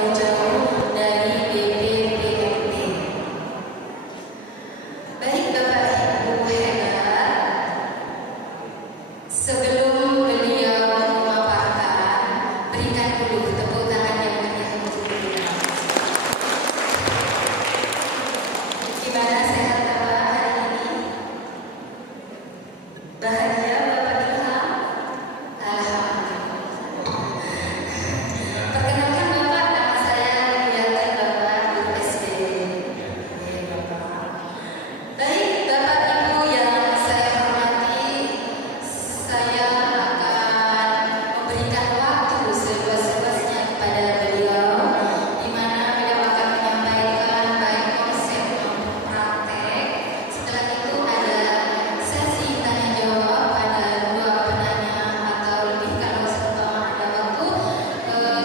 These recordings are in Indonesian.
jauh-jauh dari BPPMT. Baik Bapak Ibu hebat, sebelum beliau memaparkan, berikan dulu tepuk tangan yang meriah untuk beliau. Gimana sehat Bapak hari ini? Bahagia Bapak Ilham? Alhamdulillah. Perkenalkan Bapak, nama saya Lidianti Bapak Guru SD. Baik Bapak Ibu yang saya hormati, saya akan memberikan waktu seluas-luasnya kepada beliau, di mana beliau akan menyampaikan baik konsep maupun praktek. Setelah itu ada sesi tanya jawab pada dua penanya, atau lebih kalau seumpama ada waktu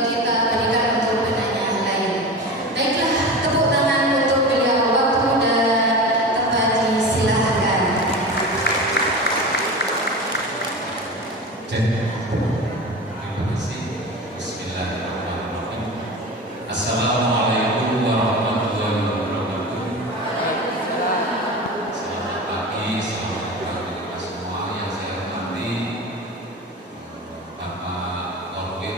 kita berikan untuk penanya lain. Baiklah, tepuk tangan untuk beliau. Waktu dan tempat disilahkan. Terima kasih. Bismillahirrahmanirrahim. Assalamualaikum warahmatullahi wabarakatuh. Selamat pagi, selamat pagi Bapak semua yang saya hormati, Bapak Korwil,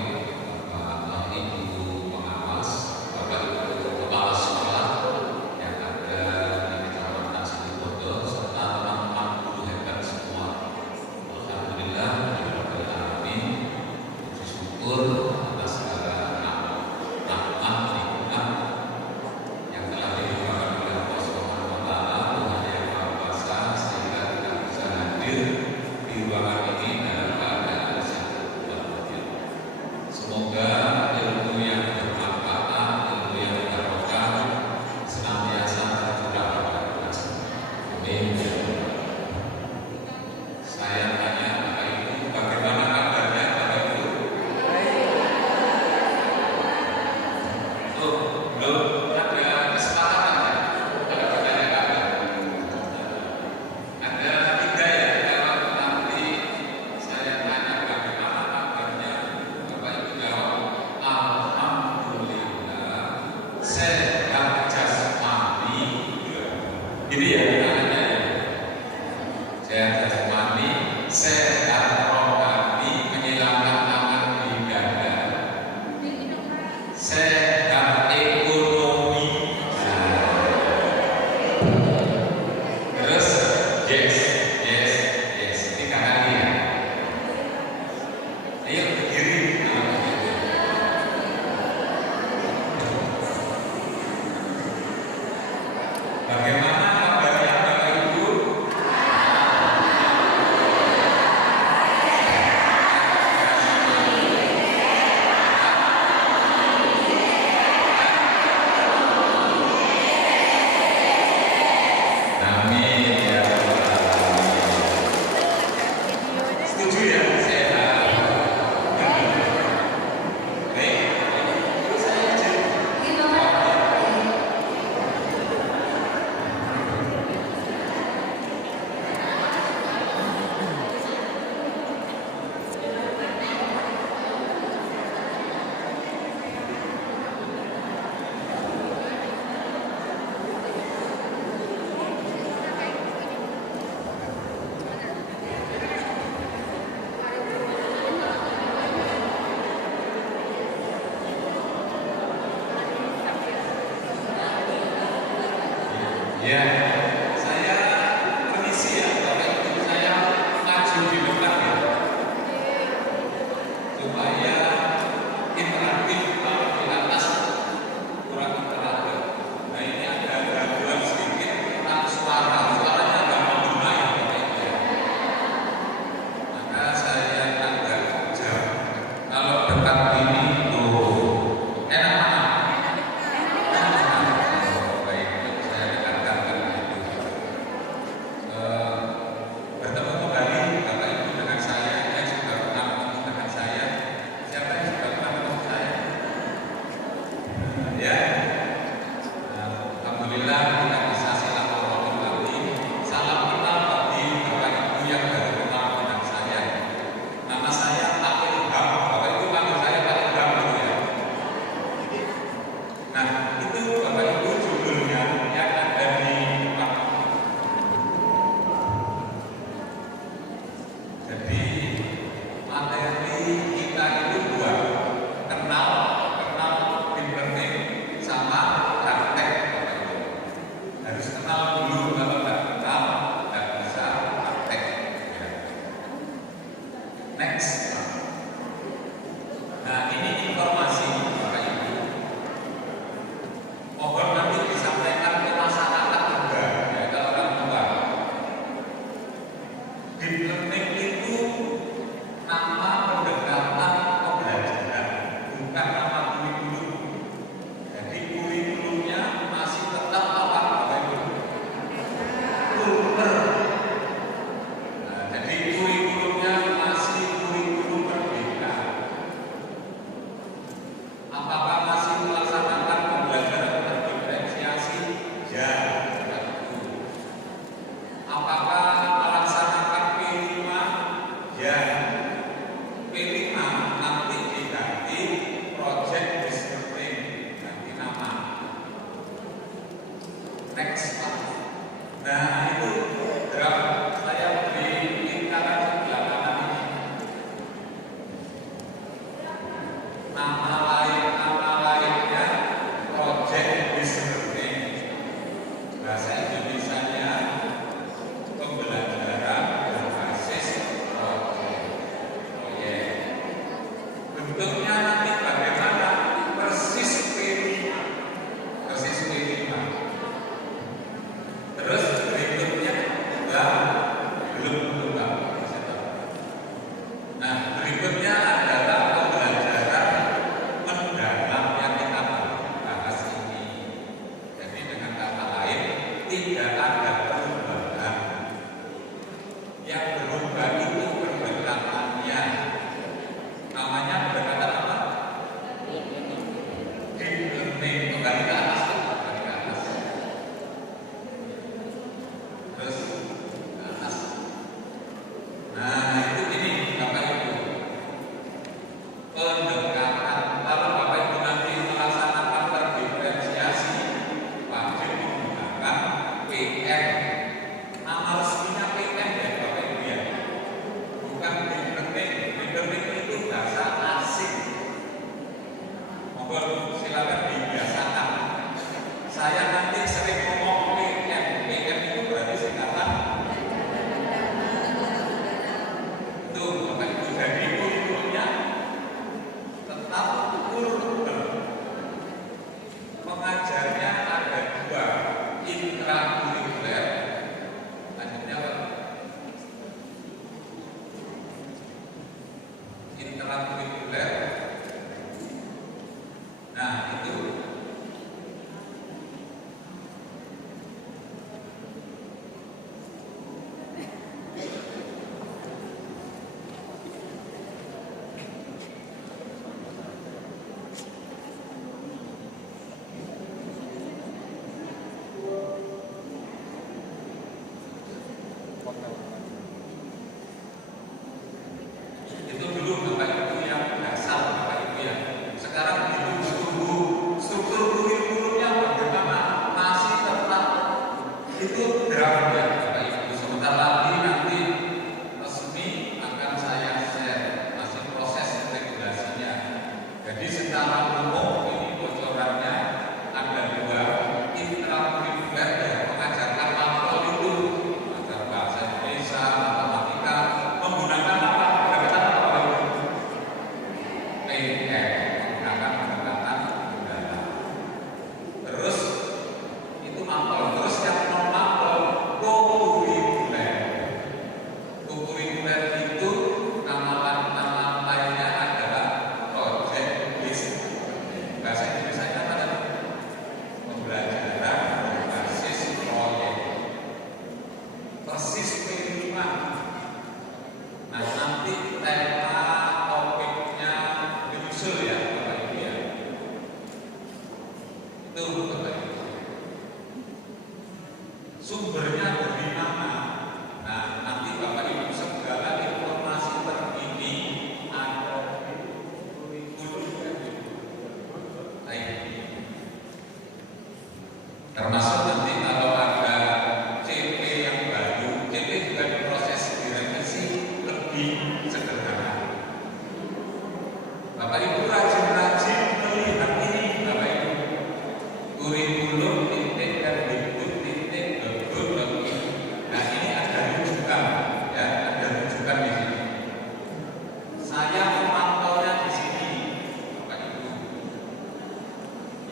Bapak Ibu pengawas, Bapak Ibu kepala sekolah yang ada di Kecamatan Situbondo, serta teman-teman guru hebat semua. Alhamdulillah, Rabbil Alamin. Puji syukur atas segala rahmat nikmat yang telah dilimpahkan oleh Allah Subhanahu wa Ta'ala, Tuhan yang Maha Kuasa, sehingga kita bisa hadir di ruangan ini dalam keadaan sehat walafiat. Semoga ilmu yang bermanfaat, ilmu yang barokah senantiasa tercurah kepada kita semua. Amin. Saya tanya Bapak Ibu, bagaimana kabarnya Bapak Ibu? Oh, belum ada kesepakatan ya? Kalau bertanya kabar. Ada tiga ya, kalau nanti saya tanya bagaimana kabarnya, Bapak Ibu jawab, Alhamdulillah, sehat jasmani. Gitu ya, tangannya ya. Sehat jasmani, sehat rohani, menghilangkan tangan di dada, sehat ekonomi. Terus yes, yes, yes. Tiga kali ya. Ayo berdiri. Bagaimana kabarnya Bapak Ibu? Amin ya Rabbal Alamin. Setuju ya? Sehat. Baik. Saya izin. Ya, saya permisi ya, Bapak Ibu, saya maju di depan ya, supaya interaktif. Kalau di atas kurang interaktif. Nah ini ada gangguan sedikit tentang suaranya agak menggema ya Bapak Ibu ya. Maka saya agak jauh. Kalau dekat ini tuh enak mana? Baik, saya dekatkan. balik ke atas, balik ke atas. Terus ke atas. Nah, itu ini Bapak Ibu. Pendekatan kalau Bapak Ibu nanti melaksanakan terdiferensiasi wajib menggunakan PM. Nama resminya PM ya Bapak Ibu ya. Bukan fingerprint. Fingerprint itu bahasa asing. Mohon silakan dibiasakan. Saya nanti sering ngomong PM. PM itu berarti singkatan. Itu Bapak Ibu, jadi kurikulumnya tetap urban. Pengajarnya ada dua, intrakurikuler. Lanjutnya apa? Intrakurikuler. Nah itu dulu Bapak Ibu yang dasar Bapak Ibu ya. Sekarang ditunggu struktur kurikulumnya bagaimana, masih tetap itu draft ya Bapak Ibu. Sebentar lagi nanti resmi akan saya share, masih proses regulasinya. Jadi secara umum ini bocorannya ada dua, intrakurikuler yang mengajarkan materi itu, mengajar bahasa Indonesia, matematika, menggunakan apa? Menggunakan pendekatan budaya. Terus itu mapel. Terus yang non mapel kokurikuler. Kokurikuler itu nama lainnya adalah project based. Bahasa Indonesia apa tadi? Pembelajaran berbasis proyek. Persis P5. Nah nanti tema topiknya diusul ya Bapak Ibu ya. Itu Bapak Ibu. Sumbernya dari mana? Nah nanti Bapak Ibu segala informasi terkini ada kurikulum. Termasuk nanti kalau ada CP yang baru, CP juga diproses direvisi lebih sederhana. Bapak Ibu rajin-rajin melihat ini Bapak Ibu. Kurikulum titik dan titik betul. Nah ini ada rujukan ya, ada rujukan di sini. Saya memantaunya di sini Bapak Ibu.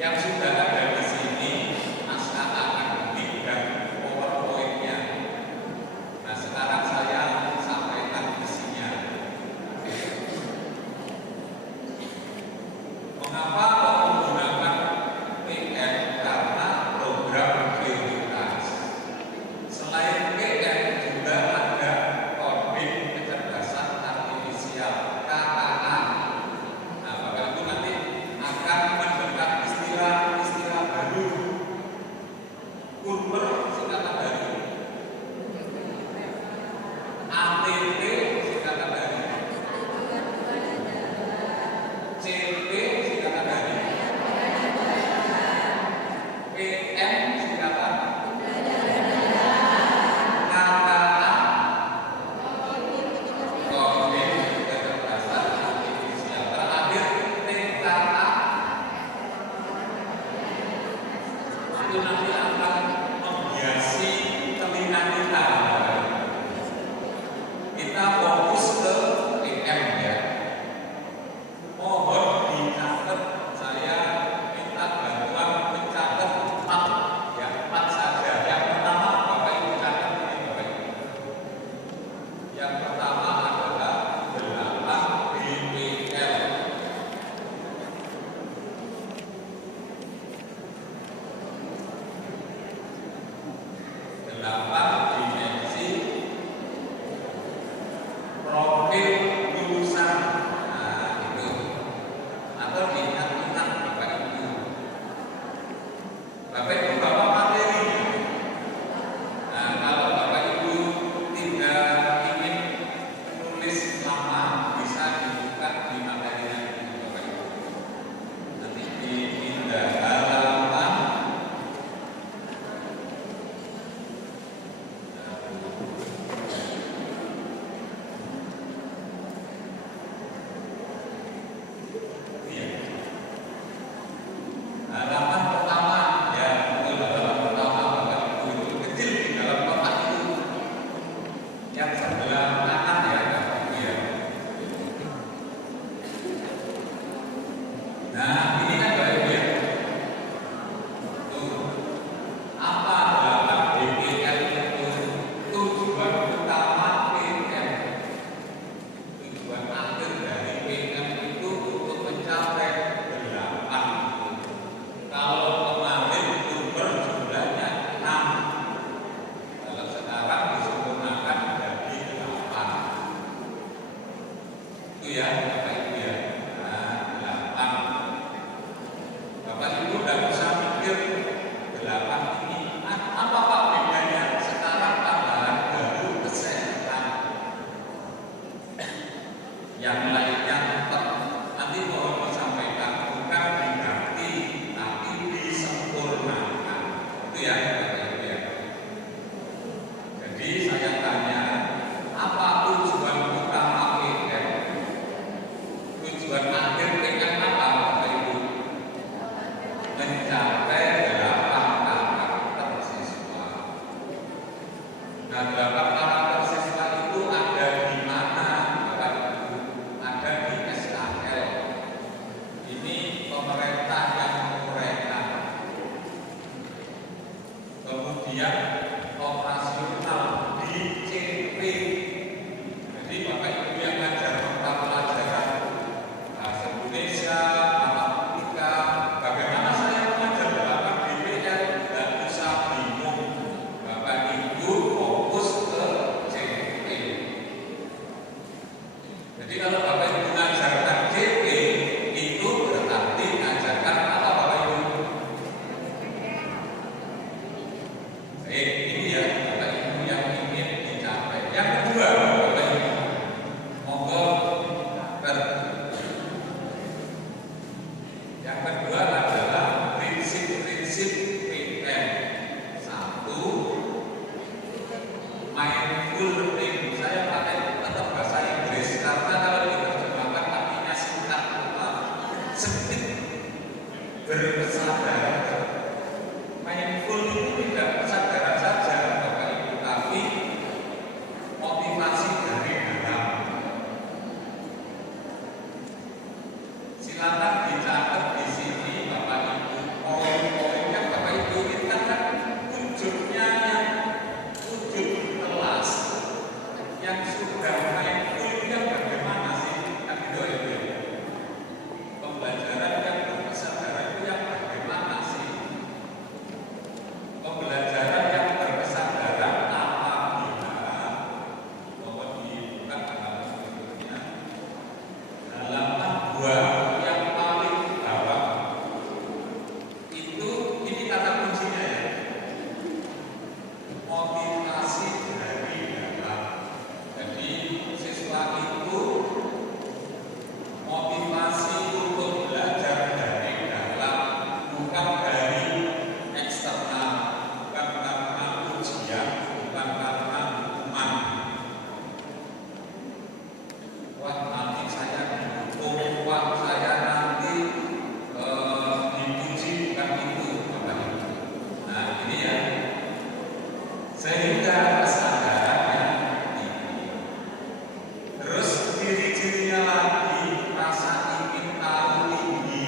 Yang sudah ada di sini naskah akademik dan PowerPoint-nya. Nah sekarang saya sampaikan isinya. Mengapa kok menggunakan PM? Karena program prioritas. Selain PM juga ada coding kecerdasan artifisial (KKA). Nah Bapak Ibu nanti akan mendengar istilah mencapai 8 karakter siswa. Nah, 8 karakter siswa itu ada di mana, Bapak Ibu? Ada di SKL. Ini pemerintah yang menguraikan. Kemudian operasional di CP. Jadi Bapak Ibu yang ngajar mata pelajaran bahasa Indonesia, matematika, bagaimana saya mengajar Bapak DPR, tidak usah bingung. Bapak Ibu fokus ke CP. Jadi kalau Bapak Ibu mengajarkan CP, itu berarti mengajarkan apa Bapak Ibu? Baik, ini ya Bapak Ibu yang ingin dicapai. Yang kedua, Bapak Ibu, monggo yang kedua adalah prinsip-prinsip PM. 1, mindful learning. Saya pakai tetap bahasa Inggris karena kalau diterjemahkan artinya singkat, sedikit berkesadaran. Mindful itu tidak kesadaran saja Bapak Ibu, tapi motivasi dari dalam. Silakan dicatat di sini Bapak Ibu, poin-poin yang Bapak Ibu inginkan kan wujudnya yang wujud kelas yang sudah mindful itu yang bagaimana sih? Kan gitu ya Bu? Pembelajaran yang berkesadaran itu yang bagaimana sih? Pembelajaran yang berkesadaran apabila bahwa dibuka dalam berikutnya halaman 2 yang paling bawah itu ini kata kuncinya ya, motivasi dari dalam. Jadi siswa itu motivasi untuk belajar dari dalam, bukan dari eksternal, bukan karena ujian, bukan karena hukuman. Wah, nanti saya dihukum, wah saya nanti dipuji, bukan itu Bapak Ibu. Nah ini ya, sehingga kesadarannya tinggi. Terus ciri-cirinya lagi rasa ingin tahu tinggi.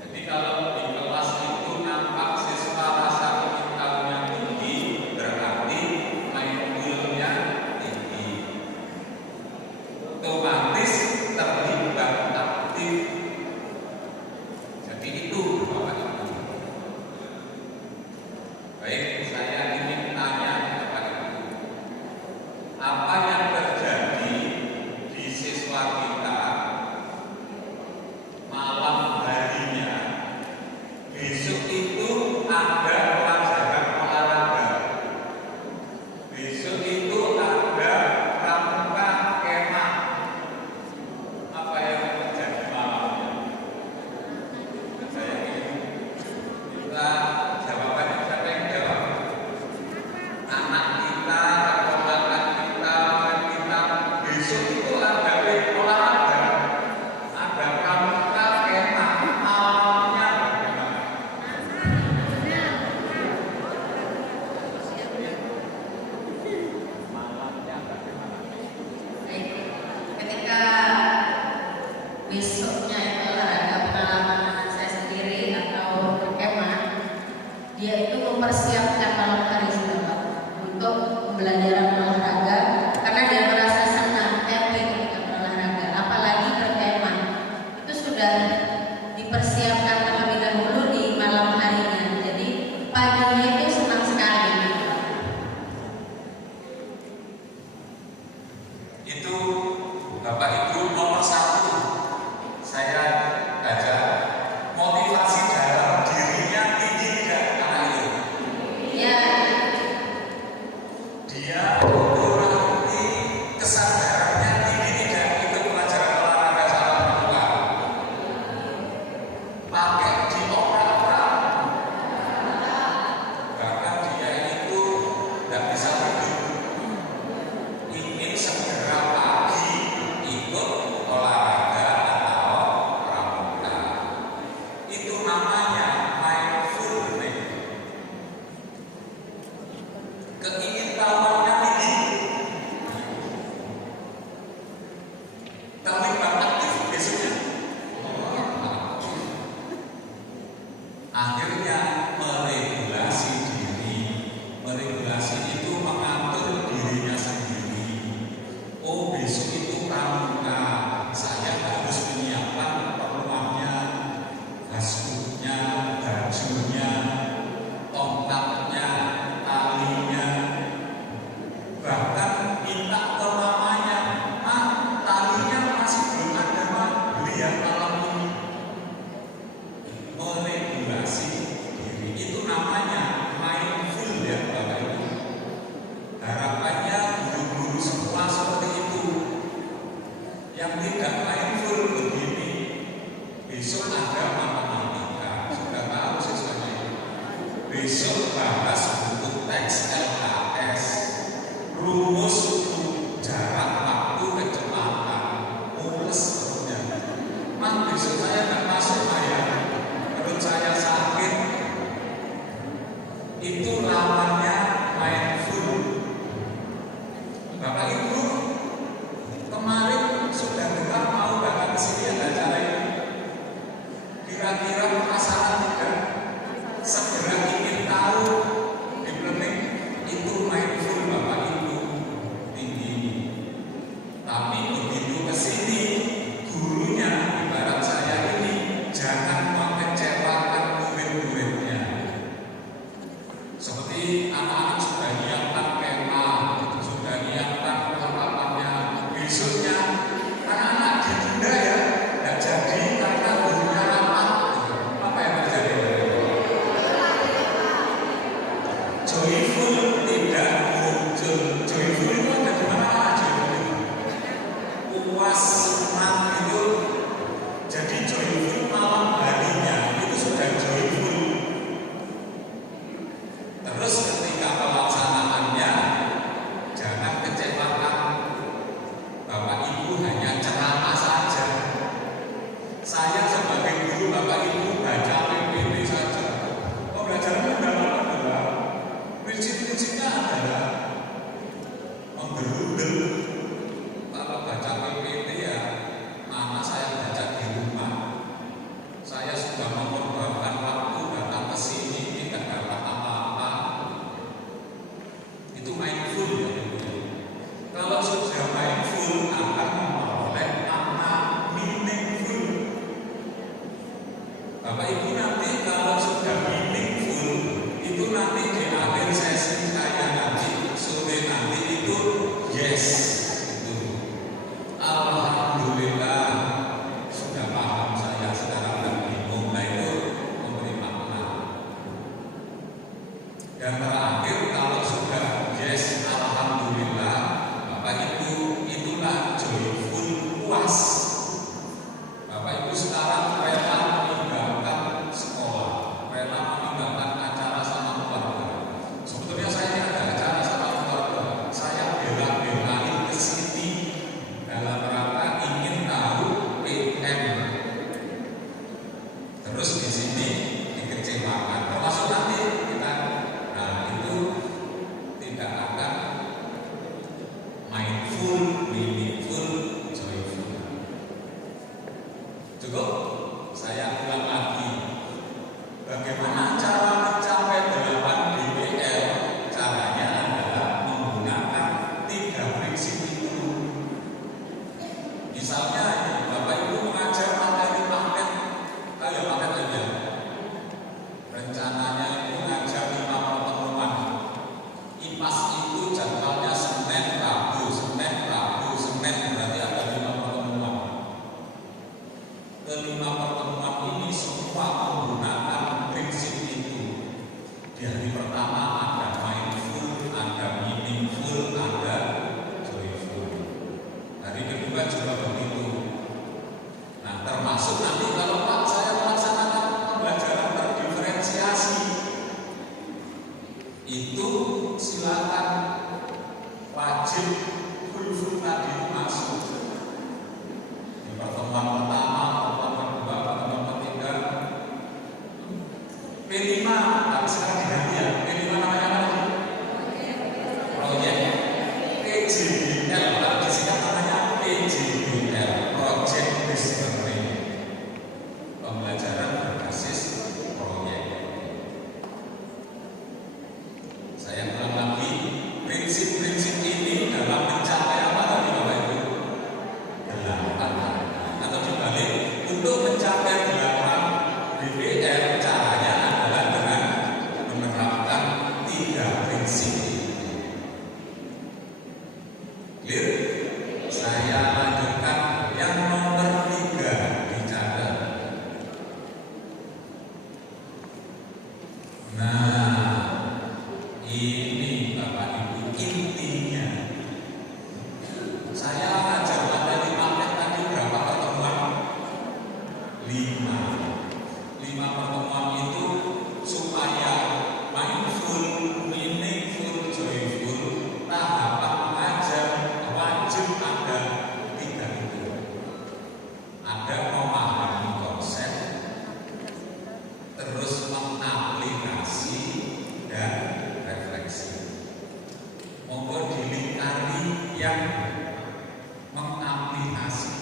Jadi kalau di kelas itu nampak siswa rasa ingin tahunya tinggi, berarti mindfulnya tinggi. Otomatis terlibat aktif. Jadi itu Bapak Ibu. Baik, saya ingin tanya Bapak Ibu, apa yang terjadi di siswa kita malam harinya? Besok itu ada pelajaran olahraga. Besok itu ada pramuka kemah. Apa yang terjadi malamnya? Saya ingin kita jawabannya, siapa yang jawab? Anak kita, keponakan kita, teman kita. Besok itu ada olahraga, ada pramuka kemah. Malamnya bagaimana? Malamnya bagaimana? Baik, ketika besoknya itu olahraga, pengalaman anak saya sendiri atau kemah, dia itu mempersiapkan malam hari sudah Pak, untuk pembelajaran olahraga karena dia merasa senang, happy ketika berolahraga, apalagi berkemah. Itu sudah dipersiapkan terlebih dahulu di malam harinya. Jadi paginya itu senang sekali. Itu Bapak Ibu nomor 1 saya baca, motivasi dalam dirinya tinggi tidak anak itu? Ya, Dia nanti kesadarannya tinggi tidak ikut pelajaran olahraga secara terbuka? Pakai dioprak-oprak. Bahkan dia itu tidak bisa tidur, ingin segera pagi ikut olahraga atau pramuka. Akhirnya meregulasi diri. Meregulasi itu mengatur dirinya sendiri. Oh, besok itu pramuka, saya harus menyiapkan perluannya, hasbuknya, bajunya, tongkatnya, talinya, bahkan minta ke mamanya, talinya masih belum ada, beli yang malam ini. Meregulasi diri itu namanya mindful ya Bapak Ibu. Harapannya guru-guru sekolah seperti itu. Yang tidak mindful begini, besok ada matematika, sudah tahu siswanya itu. Besok bahas buku teks LKS, rumus jarak waktu kecepatan, mules sebetulnya. Besok saya nggak masuk ya, perut saya sakit. Itu lawannya mindful. Bapak Ibu kemarin sudah dengar mau datang ke sini ada acara ini. Kira-kira pasangan tidak segera ingin tahu implement itu mindful Bapak Ibu tinggi. Tapi begitu ke sini gurunya ibarat saya ini jangan mengecewakan murid-muridnya. Seperti anak-anak sudah nyiapkan pena, sudah nyiapkan perlengkapannya. Besoknya anak-anak ditunda ya, nggak jadi karena gurunya rapat. Apa yang terjadi? Joyful tidak muncul. Joyful itu ada di mana? Joyful itu puas, senang itu. Jadi joyful malam harinya itu sudah joyful. Terus ketika pelaksanaannya jangan kecewakan. Bapak Ibu hanya ceramah saja. Saya sebagai guru Bapak Ibu baca PPT saja. Pembelajaran mendalam adalah prinsip-prinsipnya adalah menggerudel. Kalau baca PPT ya mana saya baca di rumah. Saya sudah mengorbankan waktu datang ke sini tidak dapat apa-apa. Itu mindful ya. Kalau sudah mindful akan memperoleh makna meaningful. Bapak Ibu nanti kalau sudah meaningful itu nanti di akhir sesi saya nanti sore nanti itu yes itu. Alhamdulillah sudah paham saya sekarang dan bingung itu memberi makna. Dan terakhir kalau sudah yes alhamdulillah Bapak Ibu itulah joyful puas. Bapak Ibu sekarang rela meninggalkan sekolah, rela meninggalkan acara sama keluarga. Sebetulnya saya ada acara sama keluarga. Saya bela-belain ke sini dalam rangka ingin tahu PM. Terus di sini dikecewakan. Termasuk nanti kita, nah itu tidak akan mindful, meaningful, joyful. Cukup? Saya ulang lagi. Bagaimana cara mencapai 8 DPL? Caranya adalah menggunakan 3 prinsip itu. Misalnya Bapak Ibu mengajar materi paket, ayo paket aja. Rencananya itu mengajar 5 pertemuan. IPAS itu jadwalnya Senin, Rabu, berarti ada 5 pertemuan. Ke-5 pertemuan ini semua menggunakan prinsip itu. Di hari pertama ada mindful, ada meaningful, ada joyful. Hari kedua juga begitu. Nah, termasuk nanti kalau Pak saya melaksanakan pembelajaran berdiferensiasi, itu silakan wajib full tadi masuk. Di pertemuan pertama, pertemuan kedua, pertemuan ketiga, P5, tapi sekarang diganti ya. P5 namanya apa lagi? Proyek PJBL, tapi disingkat namanya PJBL, Project Based Learning. Pembelajaran berbasis proyek. Nah, ini Bapak Ibu intinya. Saya ngajar materi magnet tadi berapa pertemuan? 5 pertemuan itu supaya mindful, meaningful, joyful, tahapan mengajar wajib ada 3 itu. Ada memahami konsep, terus mengaplikasi dan refleksi. Monggo dilingkari yang mengaplikasi.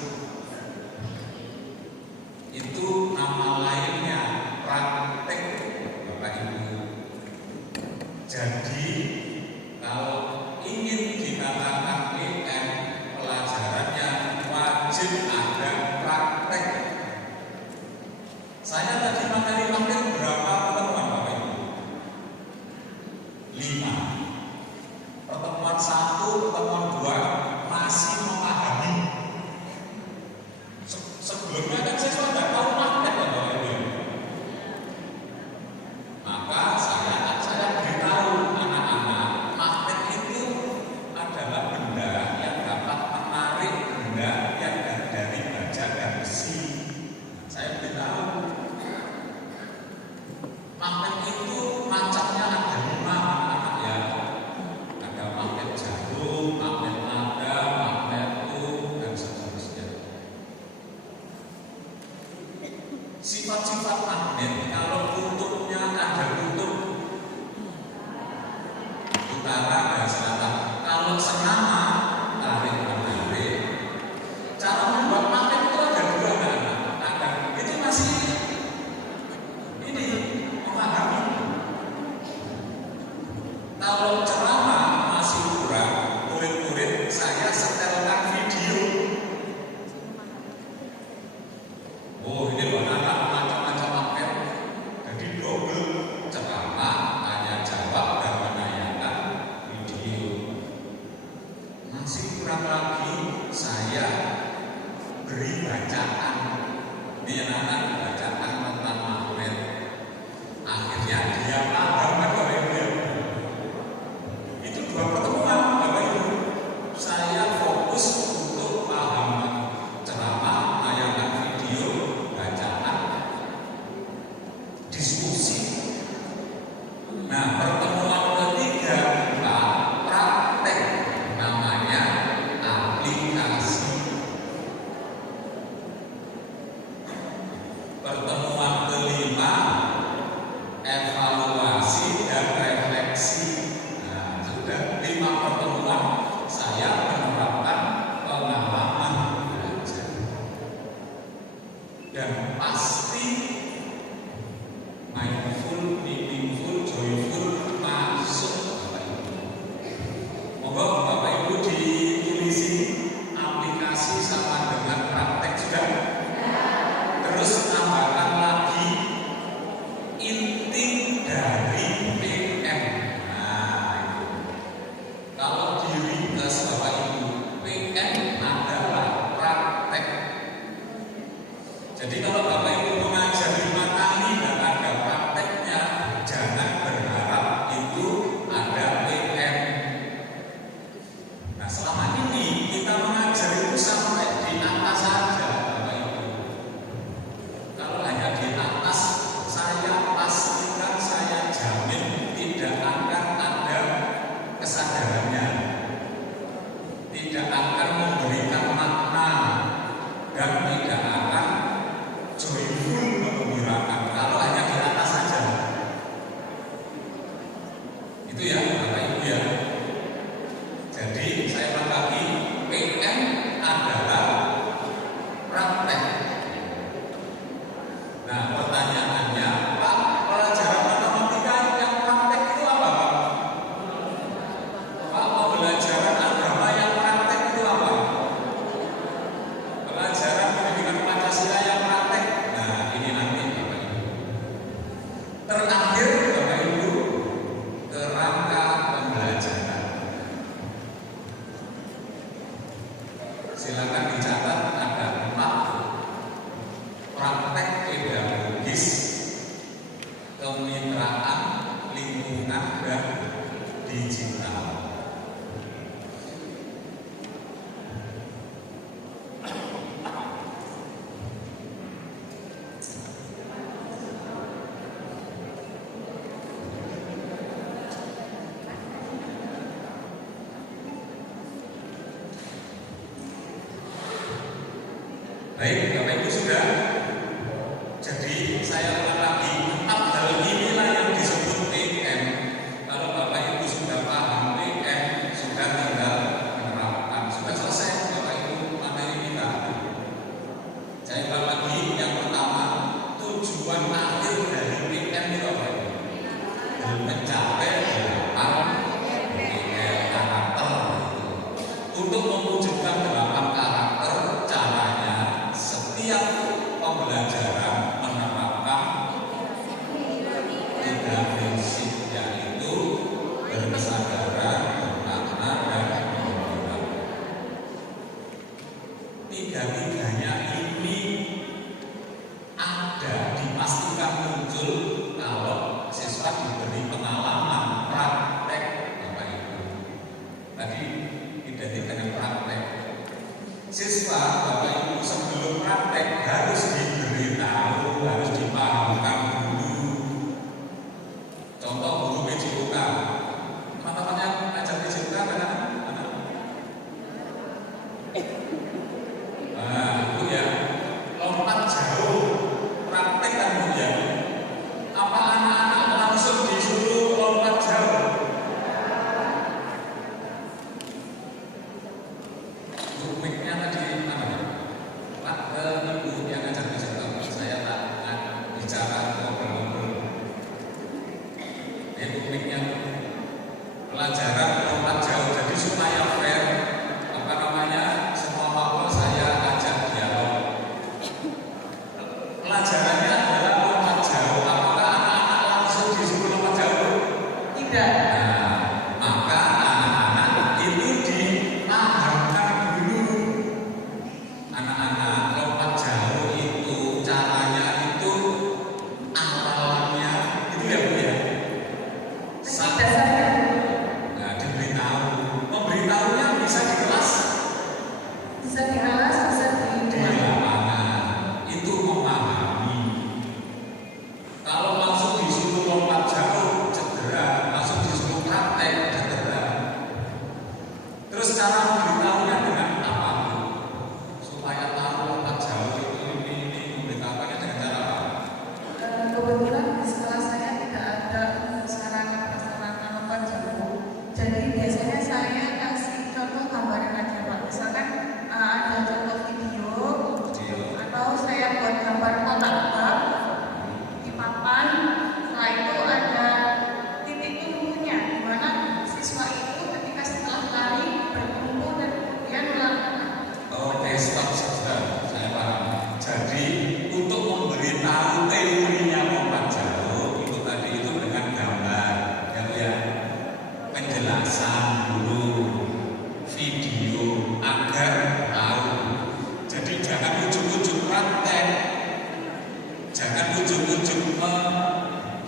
Itu nama lainnya praktek, Bapak Ibu. Jadi kalau ingin dikatakan PM, pelajarannya wajib ada praktek. Saya tadi materi magnet berapa pertemuan Bapak Ibu? 5. Pertemuan 1, pertemuan 2 masih memahami. Sebelumnya kan saya sudah tahu magnet ya Bapak Ibu. Maka saya beritahu anak-anak, magnet itu adalah benda yang dapat menarik benda yang dari baja dan besi. Saya beritahu magnet itu macamnya ada 5 anak-anak ya. Ada magnet jarum, magnet nada, magnetum, dan seterusnya. Sifat-sifat magnet, kalau kutubnya ada kutub utara dan selatan. Kalau senama tarik menarik. Cara membuat magnet itu ada 2 kan? Ada. Itu masih ini memahami. Kalau ceramah masih kurang, murid-murid saya setelkan video. Oh, ini loh anak macam-macam magnet. Jadi double ceramah, tanya jawab dan menanyakan video. Masih kurang lagi saya beri bacaan. Ini anak bacaan tentang magnet. Akhirnya dia paham Bapak Ibu. Itu 2 pertemuan Bapak Ibu. Saya fokus untuk paham ceramah, menayangkan video, bacaan, diskusi. Nah, pertemuan ketiga praktek, namanya aplikasi. Pertemuan kelima evaluasi dan refleksi. Nah, sudah 5 pertemuan saya menerapkan pengalaman belajar. Dan pasti mindful, meaningful, joyful masuk Bapak Ibu. Monggo Bapak Ibu ditulisi aplikasi sama dengan praktek sudah. Terus tambahkan lagi inti dari PM. Nah, itu. Kalau di ringkas Bapak Ibu, PM adalah praktek. Jadi kalau Bapak Ibu mengajar 5 kali dan ada prakteknya, jangan berharap itu ada PM. Nah, selama ini kita mengajar itu sampai di atas saja Bapak Ibu. Kalau hanya di atas, saya pastikan, saya jamin tidak akan ada kesadarannya, tidak akan memberikan makna, dan tidak akan joyful, mengembirakan. Kalau hanya di atas saja, itu ya Bapak Ibu ya. Jadi saya ulang lagi, PM adalah praktek. Nah, pertanyaannya, Pak, pelajaran matematika yang praktek itu apa, Pak? Pak, pembelajaran agama yang praktek itu apa? Pelajaran pendidikan Pancasila yang praktek. Nah, ini nanti Bapak Ibu. Terakhir Bapak Ibu, kerangka pembelajaran. Silakan dicatat, ada 4 praktek pedagogi. tujuan akhir dari PM itu apa? Mencapai 8 karakter. Untuk mewujudkan 8 karakter, caranya setiap pembelajaran menerapkan 3 prinsip, yaitu berkesadaran, bermakna, dan berguna. Tiga-tiganya ini ada, dipastikan muncul kalau siswa diberi pengalaman praktek. Bapak Ibu tadi identik dengan praktek. Siswa Bapak Ibu sebelum praktek harus diberitahu, harus dipahamkan dulu. Contoh guru PJUK, teman-temannya ngajar PJUK kan? Nah, itu ya, lompat jauh, praktek kan Bu ya. Apa anak-anak langsung disuruh lompat jauh? Mic-nya tadi mana? Pak, Ibu yang ngajar PJUK, saya tak bicara ngobrol-ngobrol. Ibu mic-nya pelajaran lompat jauh, jadi supaya fair, apa namanya, semua waktu saya ajak dialog. Pelajarannya adalah lompat jauh. Apakah anak-anak langsung disuruh lompat jauh? Tidak. Nah, maka anak-anak itu dipahamkan dulu. Anak-anak lompat jauh itu caranya itu awalannya itu ya Bu ya. Dasarnya. Nah, diberitahu. Memberitahunya bisa di kelas, Bisa di kelas, bisa di di lapangan. Itu memahami. Kalau langsung disuruh lompat jauh, cedera. Langsung disuruh praktek, cedera. Terus cara memberitahunya dengan apa? Supaya tahu lompat jauh itu ini memberitahunya dengan cara apa? Kebetulan di sekolah saya tidak ada sarana lompat jauh. Jadi biasanya saya kasih contoh gambaran aja Pak. Misalkan ada contoh video atau saya buat gambar kotak bak di papan. Setelah itu ada titik tumpunya, di mana siswa itu ketika setelah lari bertumpu dan kemudian melakukan. Oke, stop saja. Saya paham. Jadi untuk memberitahu teorinya lompat jauh itu tadi itu dengan gambar, ya Bu ya. Penjelasan dulu, video agar tahu. Jadi jangan ujuk-ujuk praktek, jangan ujuk-ujuk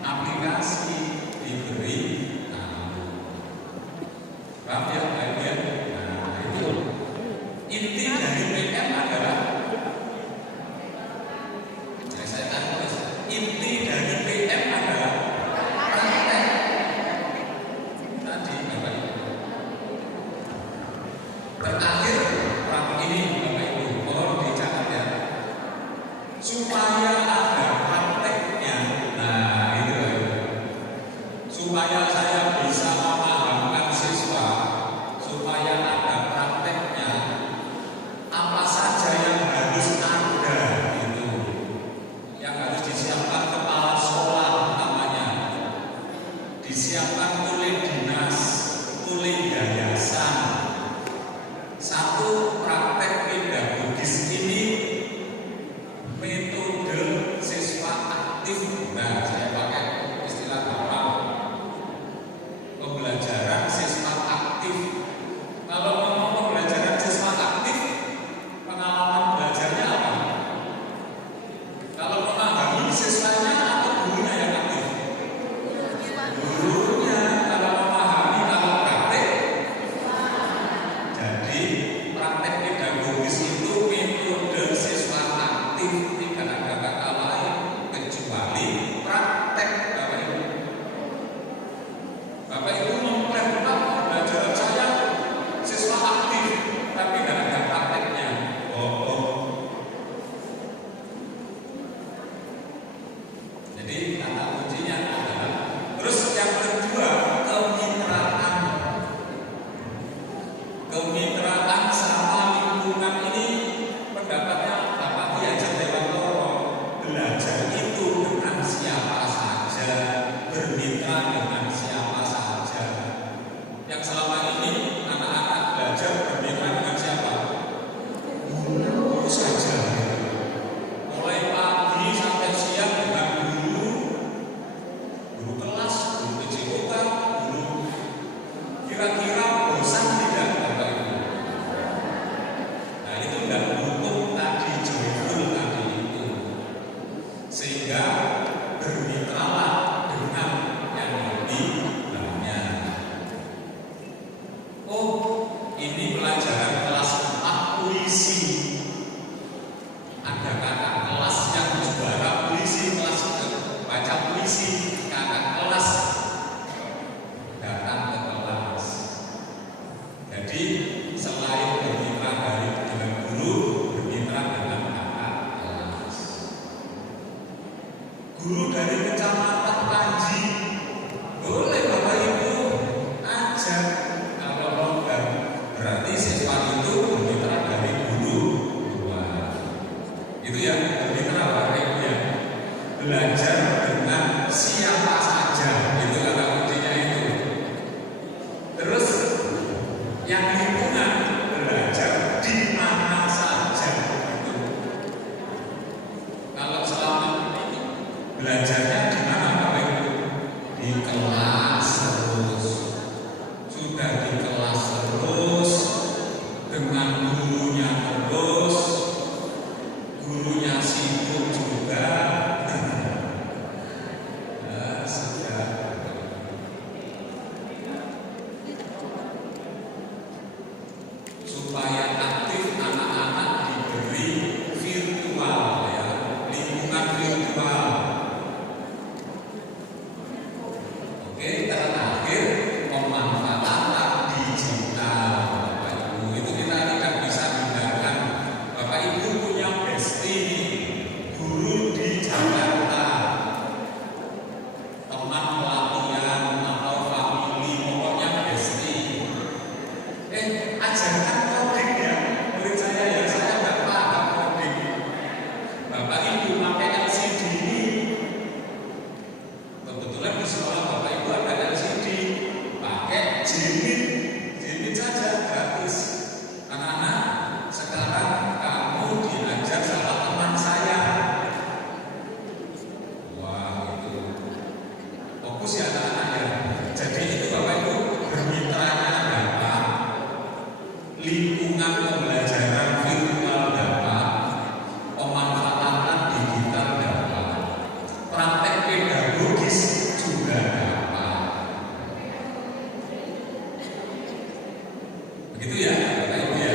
aplikasi, diberi tahu. Paham ya, Pak ya? Nah, itu inti dari PM adalah, saya kan terus, inti dari PM adalah praktek. Tadi Bapak Ibu. Terakhir, ini Bapak Ibu, mohon dicatat ya. Supaya ada prakteknya, nah itu Bapak Ibu. Supaya saya bisa memahamkan siswa, supaya ada prakteknya, apa saja yang harus ada itu, yang harus disiapkan kepala sekolah utamanya, disiapkan oleh dinas, oleh yayasan. Satu, praktek pedagogis ini metode siswa aktif. Nah, saya pakai istilah gampang, pembelajaran siswa aktif. Kalau ngomong pembelajaran siswa aktif, pengalaman belajarnya apa? Kalau memahami siswanya atau gurunya yang aktif? Gurunya. Kalau memahami, kalau praktek. Jadi praktek pedagogis itu metode siswa aktif, tidak ada kata lain kecuali guru dari kecamatan Panji, boleh Bapak Ibu ajak. Kalau longgar berarti siswa itu bermitra dari guru. Wah, itu ya bermitra Bapak Ibu ya. Belajar dengan siapa saja, itu kata kuncinya itu. Terus yang lingkungan, belajar di mana saja. Gitu. Kalau selama ini belajarnya di mana Bapak Ibu? Di kelas terus. Sudah di kelas terus, dengan gurunya terus, gurunya sibuk juga. Supaya aktif anak-anak diberi virtual ya, lingkungan virtual. Oke, terakhir pemanfaatan digital Bapak Ibu. Itu kita tidak bisa hindarkan. Bapak Ibu punya bestie guru di Jakarta, teman pelatihan atau family, pokoknya bestie. Ajarkan coding ya, murid saya ya, saya nggak paham coding. Bapak Ibu pakai LCD ini, kebetulan di sekolah Bapak Ibu ada LCD, pakai Jimit saja gratis. Anak-anak, sekarang kamu diajar sama teman saya. Wah, itu fokus ya anak-anak ya. Jadi itu Bapak Ibu bermitranya apa? Lingkungan pembelajaran virtual dapat, pemanfaatan digital dapat, praktek pedagogis juga dapat. Begitu ya Bapak Ibu ya.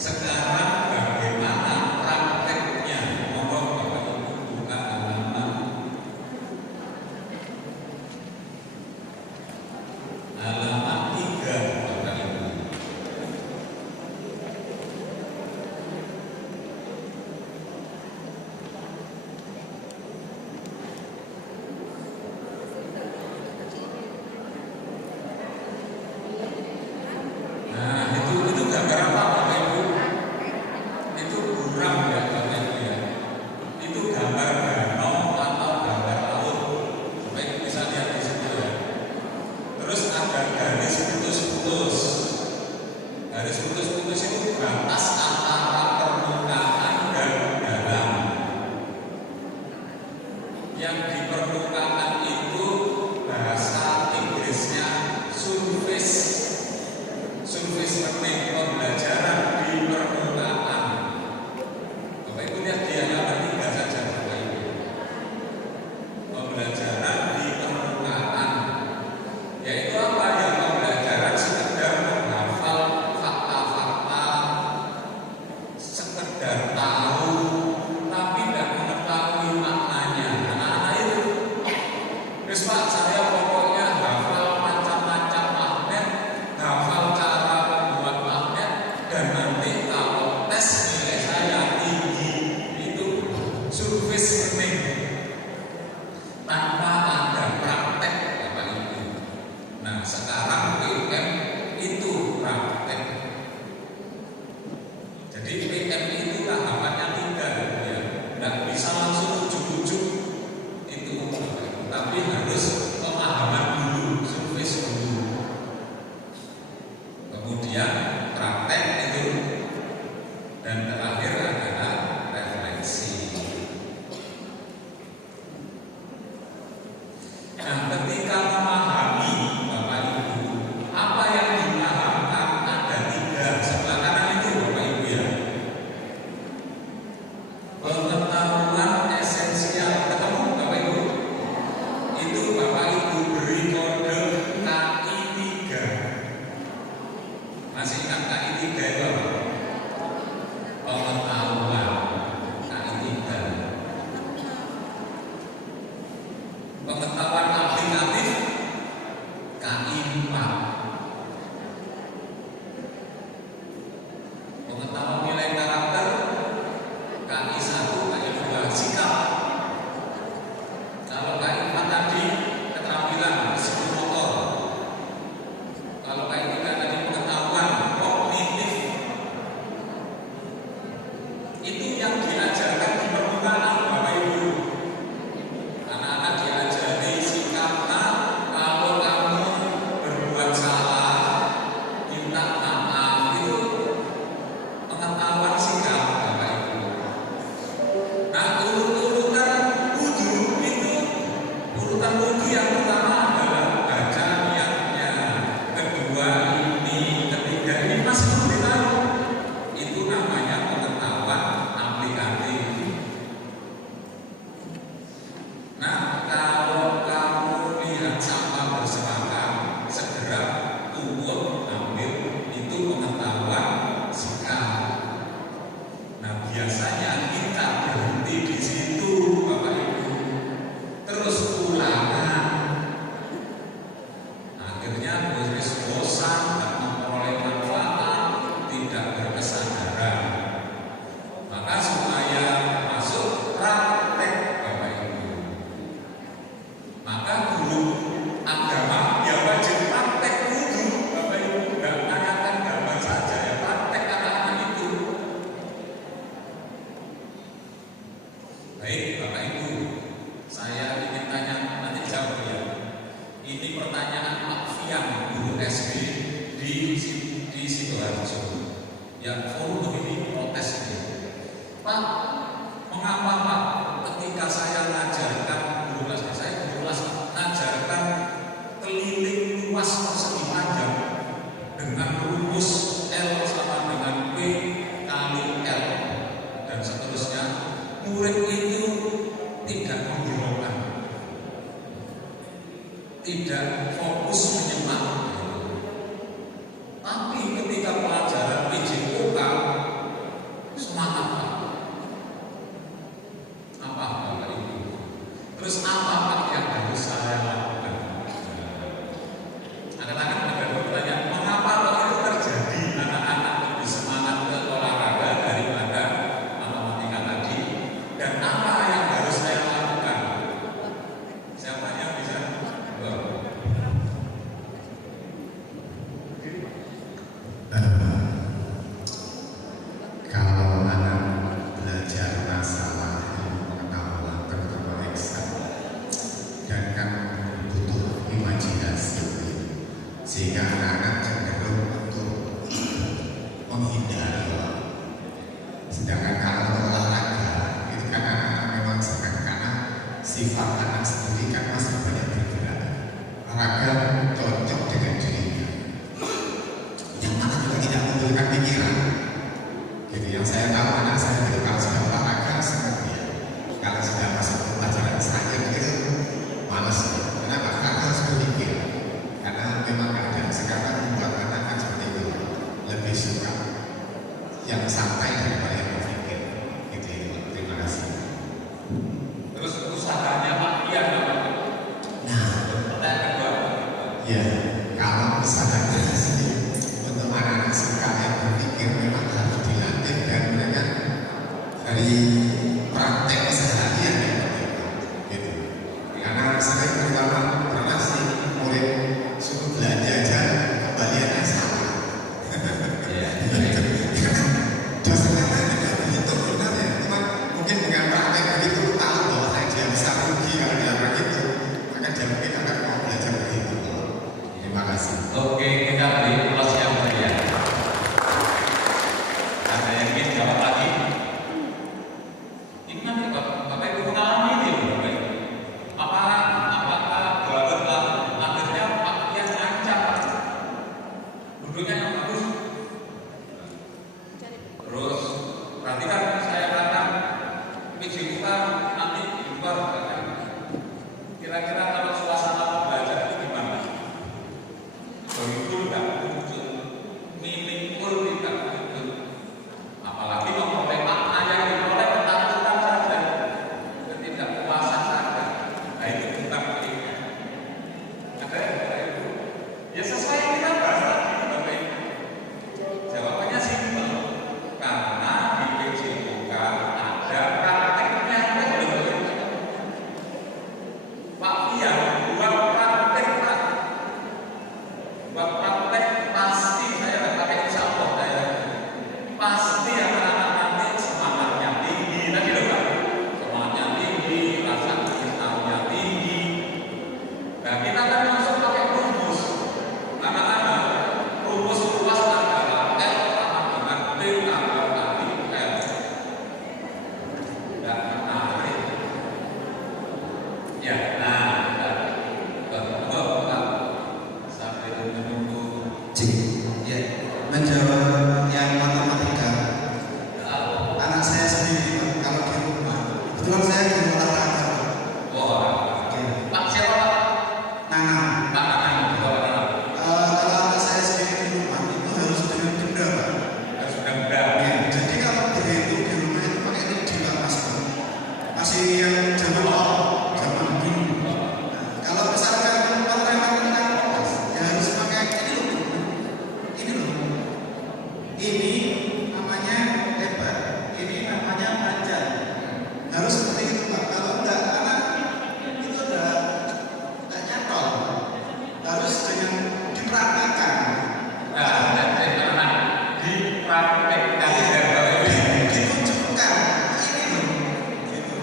Sekarang bagaimana prakteknya? Monggo Bapak Ibu buka halaman 3 Bapak Ibu. Nah, itu gambar apa Bapak Ibu? Itu buram ya Bapak Ibu ya. Itu gambar danau atau gambar laut. Bapak Ibu bisa lihat di situ ya. Terus ada garis putus-putus. Garis putus-putus itu batas antara permukaan dan dalam. Yang di permukaan itu bahasa Inggrisnya surface. Surface learning, pembelajaran di permukaan. Bapak Ibu lihat di halaman 3 saja Bapak Ibu. Pembelajaran di permukaan, yaitu apa? Yang pembelajaran sekedar menghafal fakta-fakta, sekedar tahu, tapi tidak mengetahui maknanya. Anak-anak itu, terus Pak, saya pokoknya hafal macam-macam magnet, hafal cara membuat magnet, dan nanti kalau tes nilai saya tinggi. Itu surface learning tanpa ada praktek Bapak Ibu. Nah, sekarang PM itu praktek. Jadi PM itu tahapannya 3 ya. Tidak bisa langsung ujuk-ujuk itu Bapak Ibu, tapi harus pemahaman dulu, surface dulu. Kemudian praktek itu, dan terakhir adalah refleksi. Nah, ketika memahami Bapak Ibu, apa yang dipahamkan ada 3 sebelah kanan itu Bapak Ibu ya. Pengetahuan esensial, ketemu Bapak Ibu? Itu Bapak Ibu beri kode KI 3. Masih ingat KI 3 itu apa? Pengetahuan KI 3. Pengetahuan aplikatif tidak fokus menyimak. Tapi ketika pelajaran PJOK semangat Pak. Apa Bapak Ibu? Terus apa Pak yang harus saya lakukan? Anak-anak ada bertanya, mengapa kok itu terjadi? Anak-anak lebih semangat ke olahraga daripada matematika tadi. Dan apa yang harus saya lakukan? Siapa yang bisa? Kalau anak belajar masalah pengetahuan terutama eksak dan kan butuh imajinasi, sehingga anak-anak cenderung untuk menghindari. Sedangkan kalau olahraga itu kan anak-anak memang senang karena sifat anak sendiri kan masih banyak bergerak. Olahraga cocok dengan dirinya, yang mana juga tidak memberikan pikiran. Jadi yang saya tahu anak saya itu kalau sudah olahraga senang dia. Kalau sudah masuk ke pelajaran sains itu malas. Kenapa? Karena harus berpikir. Karena memang ada sekarang membuat anak kan seperti itu, lebih suka yang santai daripada yang berpikir. Gitu ya. Terima kasih. Terus usahanya Pak Ian Pak. Nah, Pertanyaan kedua. ya kalau misalnya untuk anak-anak suka yang berpikir memang harus dilatih dan mereka dari praktek keseharian ya, gitu. Karena sering terutama pernah sih murid suruh belanja aja kembaliannya salah. Dosennya tidak begitu sebenarnya, cuma mungkin dengan praktek begitu tahu bahwa dia bisa rugi kalau dia begitu, maka dia mungkin akan mau belajar begitu. Terima kasih. Oke, kita beri aplaus yang meriah. Ada yang ingin jawab lagi? Ini nanti Bapak Ibu mengalami ini loh Bapak Ibu. Apakah gelar akhirnya Pak Ian lancar Pak? Duduknya yang bagus. Terus perhatikan saya katakan PJOK nanti di luar kan. Kira-kira kalau suasana pembelajaran itu gimana? Joyful tidak muncul, meaningful tidak muncul. Apalagi memperoleh makna yang diperoleh ketakutan saja, ketidakpuasan saja. Nah itu bukan miliknya. Ada ya Bapak Ibu? Ya sesuai yang kita bahas tadi Bapak Ibu. Jawabannya simpel. Karena di PJOK ada prakteknya Bapak Ibu. Pak Ian buat praktek Pak. Buat praktek pasti saya pakai insya Allah saya pasti anak-anak nanti semangatnya tinggi tadi loh Pak, semangatnya tinggi, rasa kecintaannya tinggi. Nah kita kan langsung pakai rumus anak-anak, rumus luas adalah L sama dengan P tambah kali L. Dan menarik ya, nah sampai menunggu. Ya, menjawab yang matematika, anak saya sendiri kalau di rumah, kebetulan saya di olahraga. Wah, Pak siapa Pak? Nana, Pak Nanang, Bapak Nanang. kalau anak saya sendiri di rumah itu harus dengan benda, Pak. Harus benda. Ya, jadi kalau berhitung di rumah itu pakai tidak masih yang zaman zaman dulu. Nah, kalau misalkan lewat ya harus pakai ini loh. Ini namanya lebar, ini namanya panjang. Harus seperti itu Pak. Kalau enggak anak itu udah nyantol. Harus dengan dipraktekkan. Nah, dan teman dipraktekkan ya Bapak Ibu. Ditunjukkan ini loh. Gitu.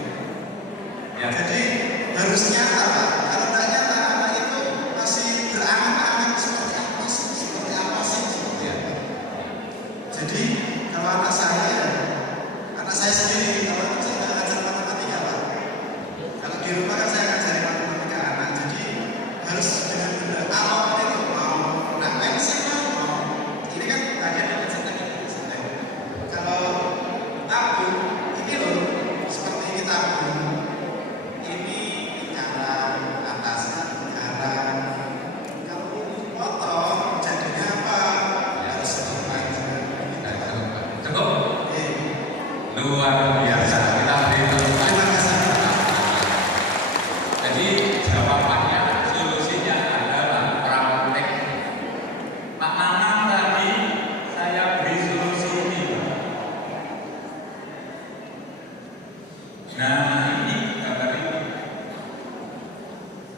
Ya. Jadi harus nyata Pak. Kalau enggak nyata anak itu masih berangan-angan seperti apa sih, seperti apa. Jadi kalau anak saya sendiri kalau saya nggak ngajar matematika Pak. Kalau di rumah kan saya ngajarin matematika anak, jadi harus dengan benda apapun itu mau pensil mau ini kan ada pensil. Kalau tabung ini loh seperti ini tabung, ini lingkaran,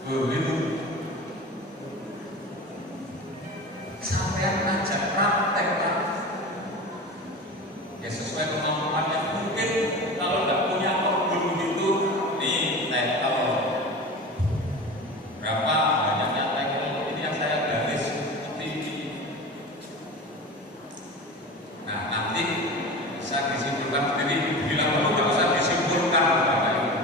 Begitu. Sampai ngajak praktek kan? Ya sesuai kemampuannya. Mungkin kalau nggak punya kebun begitu, nih tekel. Berapa banyaknya tekel? Ini yang saya garis seperti ini. Nah nanti bisa disimpulkan sendiri. Bila perlu nggak usah disimpulkan, Bapak Ibu.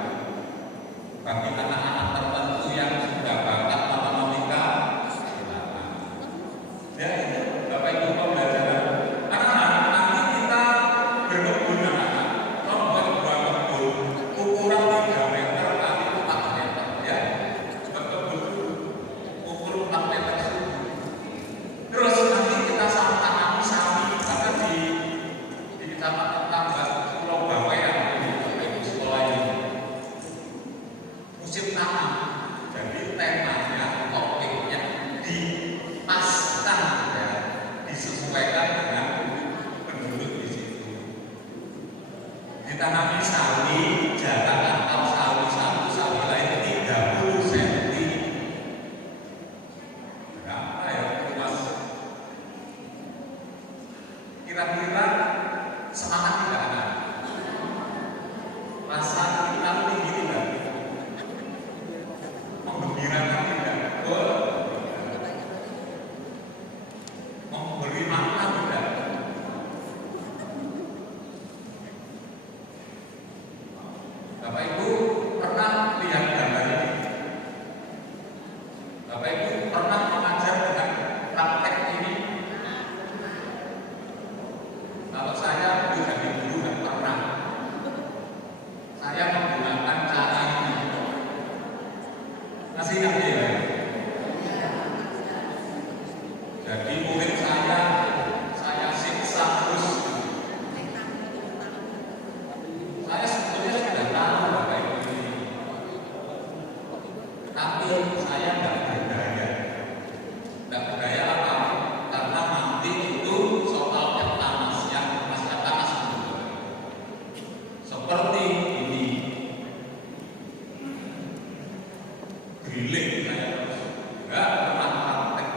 Bagi anak-anak tertentu yang sudah bakat matematika, silakan. Ya, Bapak Ibu pembelajaran. Anak-anak, nanti kita berkebun anak-anak. Membuat buah kebun ukuran 3 meter kali 4 meter, ya. Berkebun ukur 4 meter. Terus nanti kita sama tanami sawi, karena di Kecamatan Tambak Pulau Bawean ini Bapak Ibu sekolah ini. Musim tanam, jadi temanya, topiknya dipaskan ya, disesuaikan dengan penduduk di situ. Ditanami sawi, jarak antar sawi satu sawi lain 30 cm. Berapa ya luas? Kira-kira semangat tidak ada? Rasa kita tinggi tidak? Menggembirakan tidak? Memberi makna tidak? Bapak Ibu pernah lihat gambar ini? Bapak Ibu pernah mengajar dengan praktek ini? Kalau saya dulu jadi guru nggak pernah. Saya menggunakan cara ini. Masih ingat ya? Jadi murid saya siksa terus. Saya sebetulnya sudah tahu Bapak Ibu ini, tapi saya nggak berdaya. Nggak berdaya apa? Karena nanti itu soal panas yang masih panas dulu. Seperti ini. Griling saya terus. Nggak pernah praktek.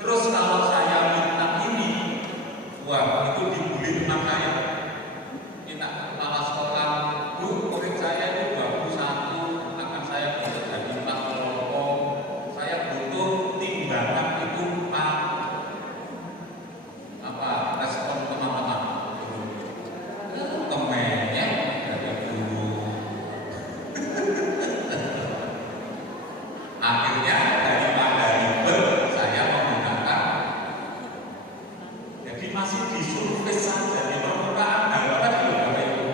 Terus kalau saya minta ini, wah itu dibully teman saya. Minta kepala sekolah, Bu, murid saya itu 21, akan saya bisa jadi 4 kelompok. Saya butuh timbangan itu 4. Apa respon teman-teman? Kemenyek dari guru. Akhirnya daripada ribet, saya menggunakan. Jadi masih disurvei saja di permukaan halaman itu Bapak Ibu.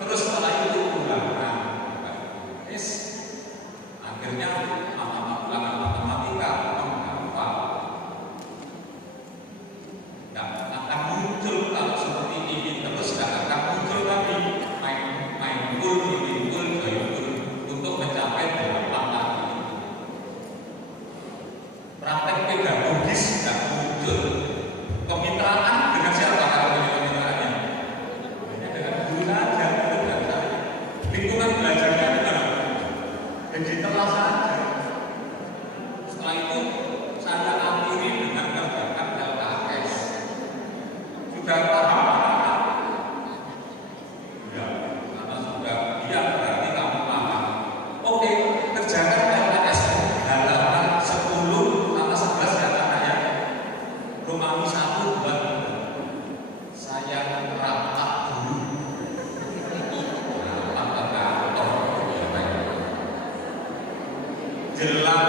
Terus setelah itu ulangan, yes. Akhirnya ulangan matematika menggampang. Nggak akan muncul kalau seperti ini terus, nggak akan muncul lagi main joyful untuk mencapai 8 tadi. Praktek pedagogis nggak muncul. Kemitraan dengan siapa kalau ini kemitraannya? Hanya dengan guru saja, dengan saya. Lingkungan belajarnya di mana? Jadi telah saja. Setelah itu saya akhiri dengan kerjakan LKS. Sudah paham anak-anak? Ya, karena sudah iya berarti kamu paham. Oke, kerjakan LKS halaman 10 sama 11 ya anak-anak. Romawi 1, 2, 3. Saya rapat dulu. Rapat ke kantor. Jelas